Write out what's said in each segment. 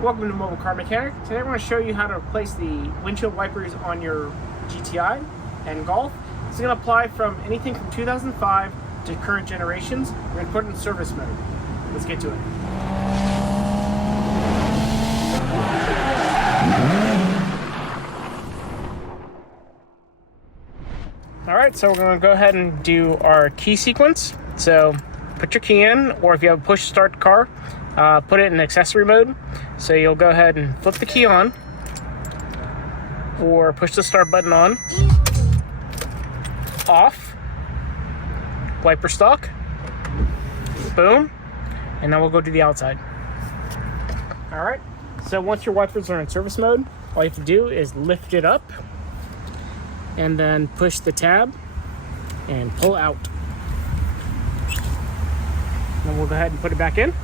Welcome to Mobile Car Mechanic. Today I want to show you how to replace the windshield wipers on your GTI and Golf. It's going to apply from anything from 2005 to current generations. We're going to put it in service mode. Let's get to it. Alright, so we're going to go ahead and do our key sequence. So put your key in, or if you have a push start car, put it in accessory mode. So you'll go ahead and flip the key on, or push the start button on, off, wiper stock, boom, and then we'll go to the outside. Alright, so once your wipers are in service mode, all you have to do is lift it up and then push the tab and pull out. Then we'll go ahead and put it back in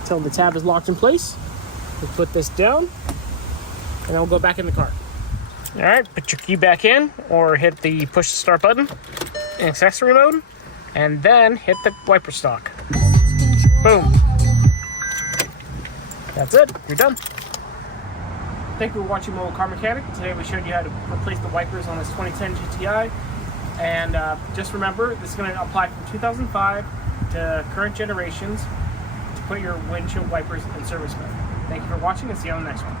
until the tab is locked in place. We'll put this down and then we'll go back in the car. All right, put your key back in or hit the push the start button in accessory mode and then hit the wiper stock. Boom. That's it, you're done. Thank you for watching Mobile Car Mechanic. Today we showed you how to replace the wipers on this 2010 GTI. And just remember, this is going to apply from 2005 to current generations to put your windshield wipers in service mode. Thank you for watching and see you on the next one.